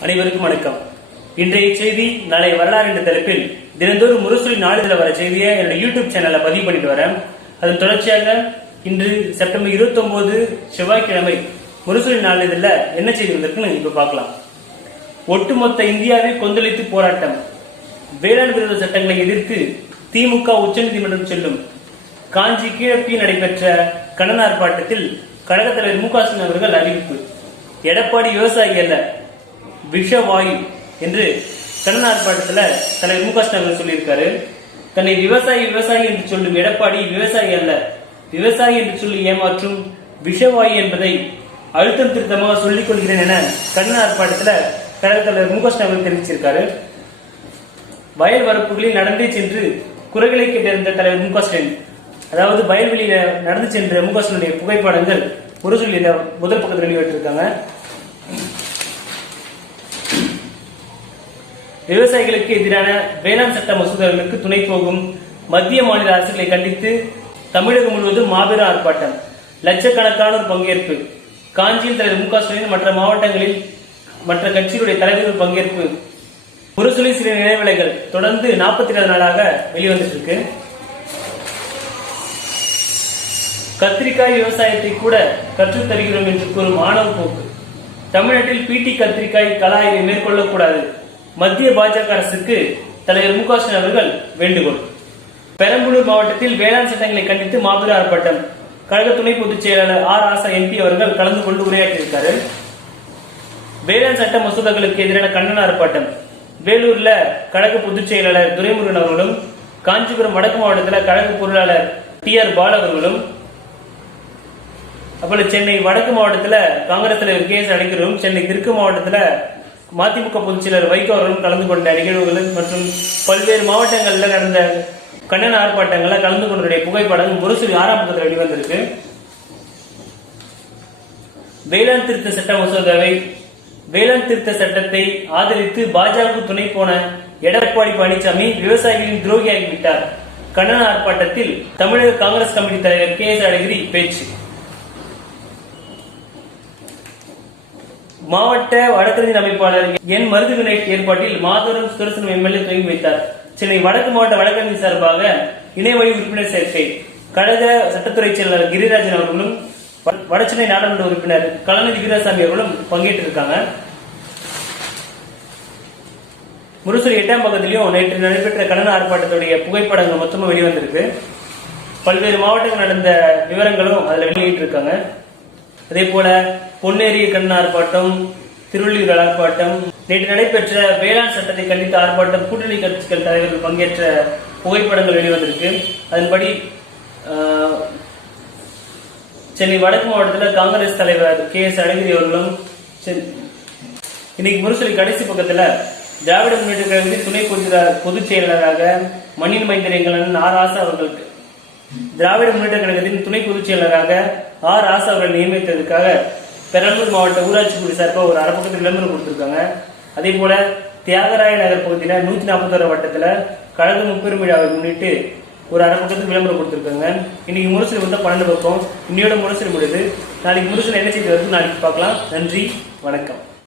அனைவருக்கும் வணக்கம். இன்றைய செய்தி நாளை வரலாறு என்ற தலைப்பில் தினந்தோறும் முரசொலி நாளிதழ வர செய்தியை என்னோட யூடியூப் சேனல்ல பதிவு பண்ணிட்டு வரேன். அதன் தொடர்ச்சியாக இன்று செப்டம்பர் 29 செவ்வாய்க்கிழமை முரசொலி நாளிதழில் என்ன செய்தி வந்திருக்குன்னு இப்ப பார்க்கலாம். ஒட்டுமொத்த இந்தியாவை கொந்தளித்து போராட்டம். வேளாண் விரோத சட்டங்களை எதிர்த்து திமுக உச்சநீதிமன்றம் செல்லும். காஞ்சி கீழப்பி நடைபெற்ற கண்டன ஆர்ப்பாட்டத்தில் கழகத் தலைவர் மு க ஸ்டாலின் அவர்கள் அறிவிப்பு. எடப்பாடி விவசாயி அல்ல விஷவாயு என்று கடன் ஆர்ப்பாட்டத்தில் தலைவர் மு க ஸ்டாலின் சொல்லியிருக்காரு. தன்னை விவசாயி விவசாயி என்று சொல்லும் எடப்பாடி விவசாயி அல்ல. விவசாயி என்று சொல்லி ஏமாற்றும் விஷவாயு என்பதை அழுத்தம் திருத்தமாக சொல்லிக் கொள்கிறேன் என கடன் ஆர்ப்பாட்டத்தில் கழகத் தலைவர் மு க ஸ்டாலின் தெரிவிச்சிருக்காரு. வயல் வரப்புகளில் நடந்தே சென்று குறைகளை கேட்டிருந்த தலைவர் மு க ஸ்டாலின் அதாவது வயல்வெளியில நடந்து சென்ற மு க ஸ்டாலினுடைய புகைப்படங்கள் ஒரு சொல்லியில முதல் பக்கத்தில் வெளியிட்டிருக்காங்க. விவசாயிகளுக்கு எதிரான வேளாண் சட்ட மசோதாக்களுக்கு துணை போகும் மத்திய மாநில அரசுகளை கண்டித்து தமிழகம் முழுவதும் மாபெரும் ஆர்ப்பாட்டம். லட்சக்கணக்கானோர் பங்கேற்பு. காஞ்சியில் தலைவர் மு க ஸ்டாலின் மற்ற மாவட்டங்களில் மற்ற கட்சிகளுடைய தலைவர்கள் பங்கேற்பு. முரசொலி சில நினைவலைகள் தொடர்ந்து நாற்பத்தி ஏழு நாளாக வெளிவந்துட்டு இருக்கு கத்திரிக்காய் விவசாயத்தை கூட கற்றுத் தருகிறோம் என்று கூறும் ஆணவ போக்கு. தமிழ்நாட்டில் பிடி கத்திரிக்காய் கலாயை மேற்கொள்ளக்கூடாது. மத்திய பாஜக அரசுக்கு தலைவர் மு க ஸ்டாலின் அவர்கள் வேண்டுகோள். பெரம்பலூர் மாவட்டத்தில் வேளாண் சட்டங்களை கண்டித்து மாபெரும் ஆர்ப்பாட்டம். கழக துணை பொதுச் செயலாளர் ஆர் ஆசா எம்பி அவர்கள் கலந்து கொண்டு உரையாற்றியிருக்காரு. வேளாண் சட்ட மசோதாக்களுக்கு எதிரான கண்டன ஆர்ப்பாட்டம். வேலூர்ல கழக பொதுச் செயலாளர் துரைமுருகன் அவர்களும் காஞ்சிபுரம் வடக்கு மாவட்டத்தில் கழக பொருளாளர் டி ஆர் பால் அவர்களும் அப்புறம் சென்னை வடக்கு மாவட்டத்தில் காங்கிரஸ் தலைவர் கே எஸ் அழகிரும் சென்னை தெற்கு மாவட்டத்தில் மதிமுக பொதுச்செயலர் வைகோ அவர்களும் கலந்து கொண்ட நிகழ்வுகள் மற்றும் பல்வேறு மாவட்டங்களில் நடந்த கண்டன ஆர்ப்பாட்டங்களில் கலந்து கொண்டடைய புகைப்படம் முரசொலி ஆறாம் பக்கத்தில் வெளிவந்திருக்கு. வேளாண் திருத்த சட்ட மசோதாவை வேளாண் திருத்த சட்டத்தை ஆதரித்து பாஜக துணை போன எடப்பாடி பழனிசாமி விவசாயிகளின் துரோகியாகிவிட்டார் கண்டன ஆர்ப்பாட்டத்தில் தமிழக காங்கிரஸ் கமிட்டி தலைவர் கே எஸ் அழகிரி பேச்சு. மாவட்ட வழக்கறிஞர் அமைப்பாளர் என் மருதுவினை ஏற்பாட்டில் மாதவரம் சுதர்சனம் எம்எல்ஏ தொடங்கி வைத்தார். சென்னை வடக்கு மாவட்ட வழக்கறிஞர் சார்பாக இணையவழி உறுப்பினர் சேர்க்கை. கழக சட்டத்துறை செயலாளர் கிரிராஜன் அவர்களும் வ- வடசென்னை நாடாளுமன்ற உறுப்பினர் கலாநிதி வீராசாமி அவர்களும் பங்கேற்றிருக்காங்க. முரசூர் எட்டாம் பக்கத்திலையும் நேற்று நடைபெற்ற கண்டன ஆர்ப்பாட்டத்துடைய புகைப்படங்கள் மொத்தமா வெளிவந்திருக்கு. பல்வேறு மாவட்டங்கள் நடந்த விவரங்களும் அதுல வெளியிட்டிருக்காங்க. அதே போல பொன்னேரிய கண்ண ஆர்ப்பாட்டம் திருவள்ளூர் ஆர்ப்பாட்டம் நேற்று நடைபெற்ற வேளாண் சட்டத்தை கண்டித்த ஆர்ப்பாட்டம் கூட்டணி கட்சிகள் தலைவர்கள் பங்கேற்ற புகைப்படங்கள் வெளிவந்திருக்கு. அதன்படி ஆஹ், சென்னை வடக்கு மாவட்டத்தில் காங்கிரஸ் தலைவர் கே எஸ் அழகிரி அவர்களும் இன்னைக்கு முரசொலி கடைசி பக்கத்துல திராவிட முன்னேற்ற கழகத்தின் துணை பொதுச் பொதுச் செயலாளராக மண்ணின் மைந்தரியங்களன் ஆர் ஆசா அவர்களுக்கு திராவிட முன்னேற்ற கழகத்தின் துணை பொதுச் செயலாளராக ஆர் ஆசா அவர்கள் நியமித்ததற்காக பெரம்பலூர் மாவட்ட ஊராட்சி குழு சார்பாக ஒரு அரை பக்கத்தில் விளம்பரம் கொடுத்துருக்காங்க. அதே போல தியாகராய நகர் பகுதியில் நூற்றி நாற்பத்தோரு வட்டத்தில் கழக முப்பெரும் விழாவை முன்னிட்டு ஒரு அரை பக்கத்துக்கு விளம்பரம் கொடுத்துருக்காங்க. இன்னைக்கு முரசல் வந்து பன்னெண்டு பக்கம். இன்னையோட முரசல் முடியுது. நாளைக்கு முரசல் என்ன செய்து வருது நாளைக்கு பார்க்கலாம். நன்றி வணக்கம்.